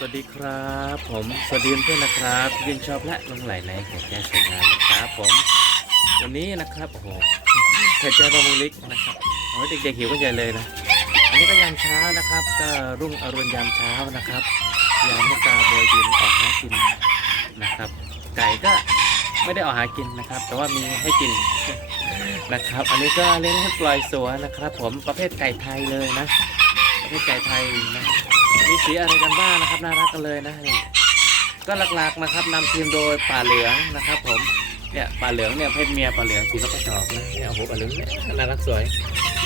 สวัสดีครับ ผมสวัสดีเพื่อนนะครับที่ชื่นชอบและลงไหลในไข่แจ้สวยงามนะครับผม วันนี้นะครับโอ้โหไข่แจ้บะมุงลิกนะครับโอ้ยเด็กๆหิวกันใหญ่เลยนะ อันนี้ก็ยามเช้านะครับ ก็รุ่งอรุณยามเช้านะครับ ยามนกกาโบยบินออกหากินนะครับ ไก่ก็ไม่ได้ออกหากินนะครับ แต่ว่ามีให้กินนะครับ อันนี้ก็เลี้ยงให้ปล่อยสวนนะครับ ผมประเภทไก่ไทยเลยนะประเภทไก่ไทยนะ มีสีอะไรกันบ้างนะครับน่ารักกันเลยนะนี่ก็หลักๆนะครับนำทีมโดยป่าเหลืองนะครับผมเนี่ยป่าเหลืองเนี่ยเพศเมียป่าเหลืองสีนกกระจอกนะเนี่ยโอ้โหป่าเหลืองเนี่ยน่ารักสวย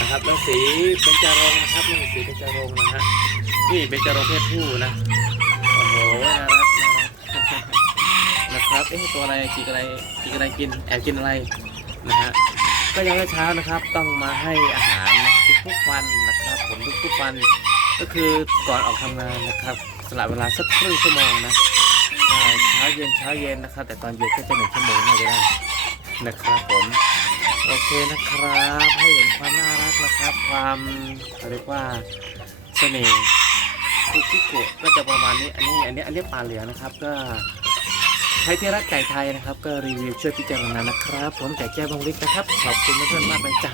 นะครับแล้วสีเบญจรงค์นะครับนี่สีเบญจรงค์นะฮะนี่เบญจรงค์เพศผู้นะโอ้โหน่ารักน่ารักนะครับเอ๊ะตัวอะไรกินอะไรกินอะไรกินแอบกินอะไรนะฮะก็ยังเช้านะครับต้องมาให้อาหารนะทุกๆวันนะครับผมทุกๆวัน ก็คือก่อนออกทำงานนะครับสละเวลาสักครึ่งชั่วโมงนะเช้าเย็นเช้าเย็นนะครับ แต่ตอนเย็นก็จะหนึ่งชั่วโมงน่าจะได้นะครับผมโอเคนะครับให้เห็นความน่ารักนะครับ ความเขาเรียกว่าเสน่ห์คุกคิโกะก็จะประมาณนี้อันนี้อันนี้อันนี้ปลาเหลือนะครับก็ใครที่รักไก่ไทยนะครับ ก็รีวิวช่วยพิจารณานะครับ ผมไก่แก้วบางลิกนะครับขอบคุณเพื่อนๆมากเลยจ้ะ